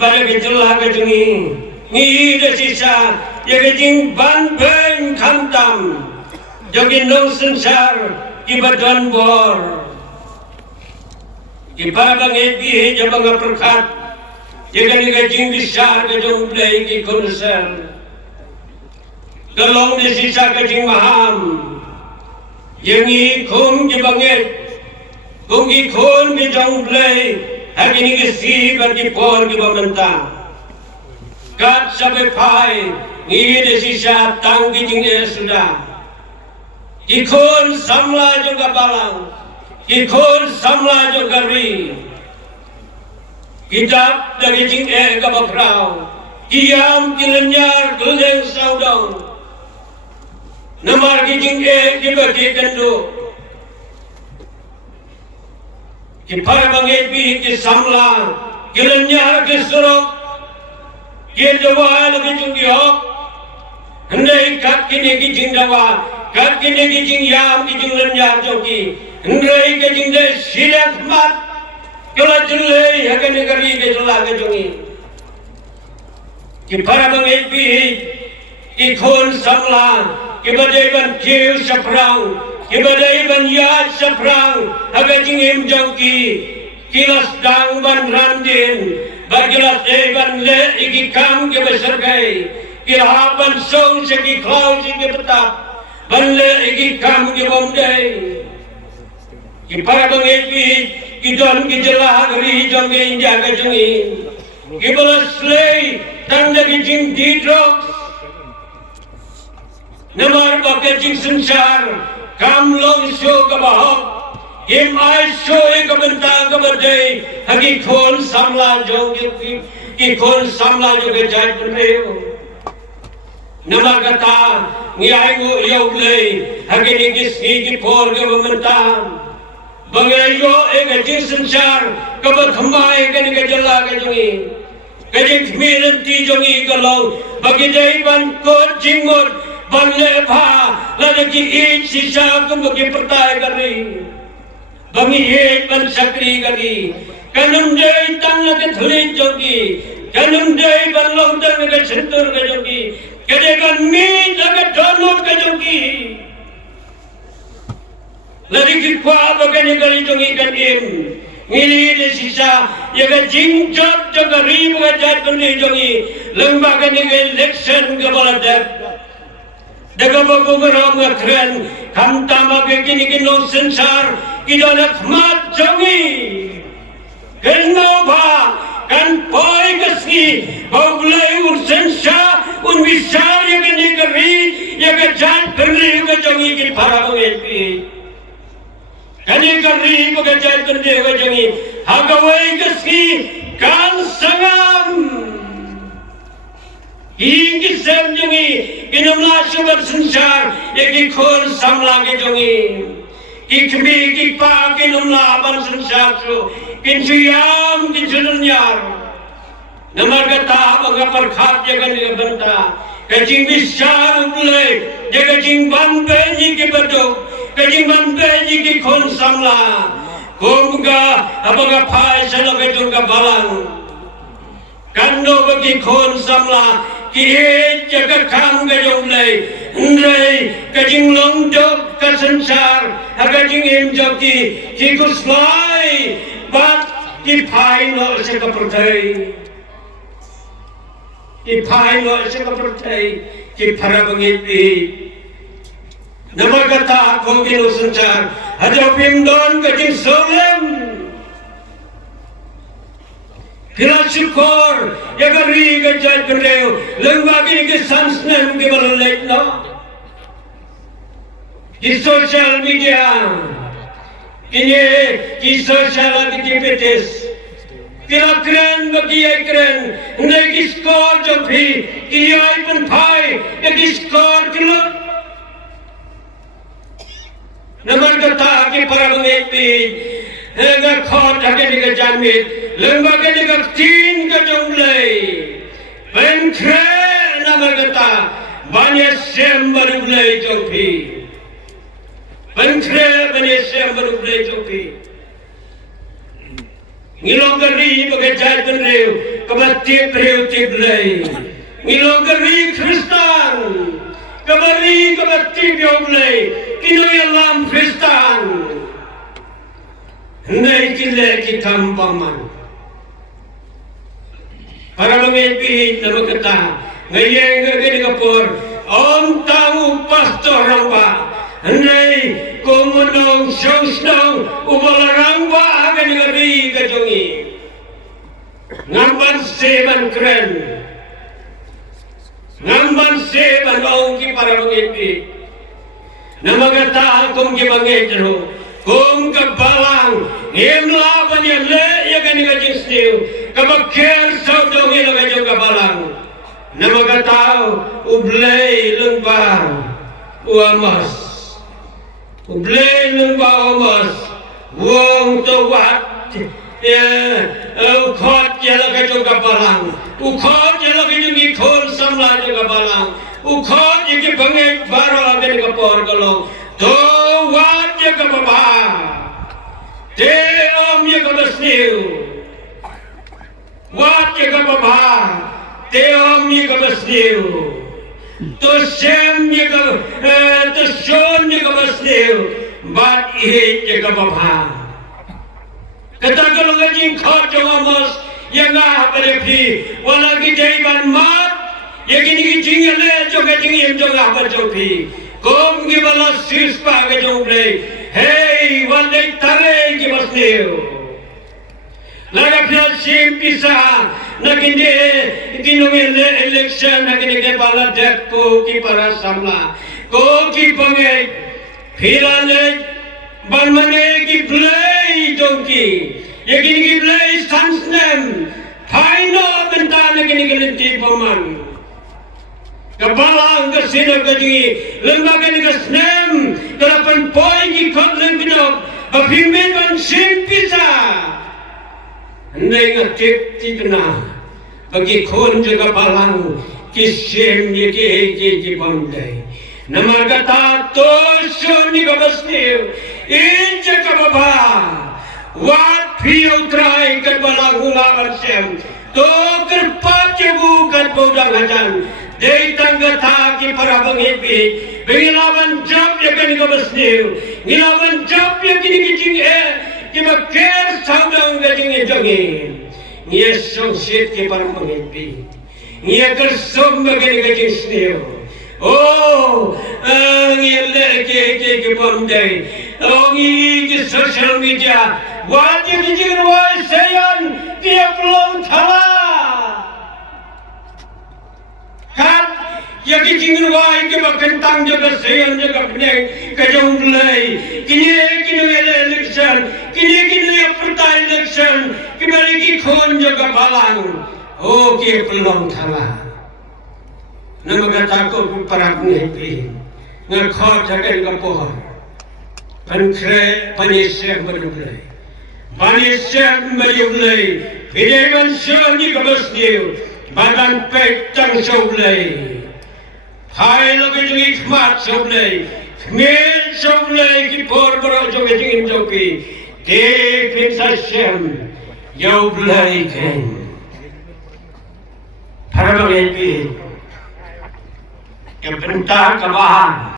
Baduk itulah kejungi ngi de sisa ya kejing ban beiñ khantam jogi Nongsynshar kiba don bor kiba banget bi jabang perkat ya kejing bishar ke U Blei ki konser galong de sisa kejing maham yang ikhun ki banget kung ikhun ki U Blei hari ini kesi bagi por ki bamenta kat sampai pai ngi de sisa tang ki jing sudah ikhun Samla juga balang ikhun Samla juga ri kitab dari jing ka baprau kiam kilenyar geleng saudong namar ki jing ki bagi kendu ki para banget bi ki Samla kilenyar ki surok ki dawa lagi jung yok hendai kat kini ki jing dawa kat kini ki jing yam ki jing lenyar joki hendai ki jing de silat mat kala julai hakan negari ke jula ke jungi ki para banget bi ikhun Samla ki badai ban kiu saprang ki badai ban yat saprang haga jing im joki kilas dang ban randin bagilas ban le igi kam ke besargai ki haban song se ki klau se ki betap ban le igi kam ke bomdai ki para banget bi ki don ki jela gari jong ke inja ke jungi ki balas lei tanda ki jing didrok namar ba ke jing Synshar kam long sho ka bahok im ai sho e ka benta ka badai hagi khon Samla jong ki khon Samla jo ke jai punreo namar kata ngi ai ngo U Blei hagi ni ki si ki por ka benta bangayo e jing Synshar ka ba khamai ka ni ka jalla ka jungi ka jing khmiran ti jongi ka lo bagi dai ban ko jingot ban le bha la ki e sisa kum ki pertai kari bangi e ban sakri kari kanum dai tang la ke thuli jongi kanum dai ban long tang ka sentur ka jongi kade ban mi la ka donot ka jongi lari ki kwa bagani kali jongi kan im ngili de sisa ya ka jing job jo ka ri ka jat bandi jongi lamba ka ni election ka bala dep daga babu ram ka kren kam tama ke kini ki Nongsynshar ki dona khmat jongi kenno ba kan poi kasi U Blei shah un bishar ya ka ni ka ri ya ka jat bandi ka jongi ki para banget kani kari pagajat kande wajangi hagawai kasi kan sangam ingi sem jangi inamla shubat Synshar eki khon Samla ke jangi ikmi ki pa ki namla ban Synshar su kinjuyam kinjulnyar namar kata bangga perkhat jagan ni benta kajing bishar U Blei jaga jing ban beiñ ki Baduk kajing ban beiñ ki khon Samla kumga abaga phai selo ke jungka balang kando bagi khon Samla ki he jaga kham ke U Blei ndrei kajing long dok ka Synshar kajing im joki ki kuslai bat ki phai no se ka perthai ki phai no se ka perthai ki phara bangi pi nama kata ko ki Nongsynshar ada pindon ka jing solem kila syukur ya gari ka jai pendeu lengba ki ki sansnem ki balek no ki social media kini ki social activities kila keren bagi ai keren ndai ki score jo phi ki ai pan phai ya ki score kilo namar kata ki para banget pi nga khot hake ni ka janmit lengba ke ni ka tin ka U Blei ben kre namar kata banya sem baru U Blei jo phi ben kre banya sem baru U Blei jo phi ngilong kari bagai jatuh reu kebatip reu tiblei ngilong kari Kristen kembali kebatip U Blei kino yalam Kristen hendai kile kitam paman para mengepi nama kata ngayeng ngagini kapur om tahu pastor ramba hendai kumunong song ubalarang ba agan ngari kajongi ngamban seban keren ngamban seban ongki para mengepi nama kata kum ki mangejro kum kabalang ngimlaban ya le ya kan ngajing sniu kabakir saudong ila kajong kabalang nama kata U Blei lembang uamas U Blei lembang uamas wong tawat ya khot ya la kajong kabalang khot ya la kajong ikhon samla jo kabalang khot ya ki bangai baro agen kapor kalong tawat ya kababa te om ya kabasniu wat ya kababa te om ya kabasniu to shem ya to shon ya kabasniu bat ihe ya kababa kata kalau ngajing khot jawamos yang ngah balepi wala ki jaiban mat ya gini ki jingale jo ngajing yem jo ngah bajopi kom ki bala sispa ke jo Blei hey wale tare ki basniu laga pia sim pisa naginde kinong election naginde ke bala dekko ki para samla ko ki pangai phirale banmane ki Blei dongki ye gini ki Blei sansnem phaino bentane gini gelinti paman kabalang ke sino ke jingi lembaga ni ke snem kerapan poi ki khot lembino bapimen ban sim pisa hendai ngatip tikna bagi khon juga balang kisim ye ki pandai nama kata tosho ni kabasniu inja kababa wat piu trai kat balang hulawan sem to kerpat jebu kat bodang hajan dei tangga taki para bengipi bengilawan jab ya kini kabasniu ngilawan jab ya kini kijing kiba ker saudang gajing ejongi ngia songsit ki para bengipi ngia kersom gajing gajing sniu oh ngile ke pandai ongi ki social media wajib dijin wai sayan dia belum thala kan ya ki jingin wai ke bakentang jaga sayan jaga peneng kajong Blei kini election kini ya pertai election kembali ki khon jaga balang oh ki belum thala nama kata ko parang ngepi ngakot jaga kapor pankre panisya Blei panisya Blei pideman syani kabasniu badan petang Blei hai lo ke jungi khmat Blei khmen Blei ki por bro jo ke jingin joki ke krimsa syam U Blei ken parang ngepi yang perintah kebahan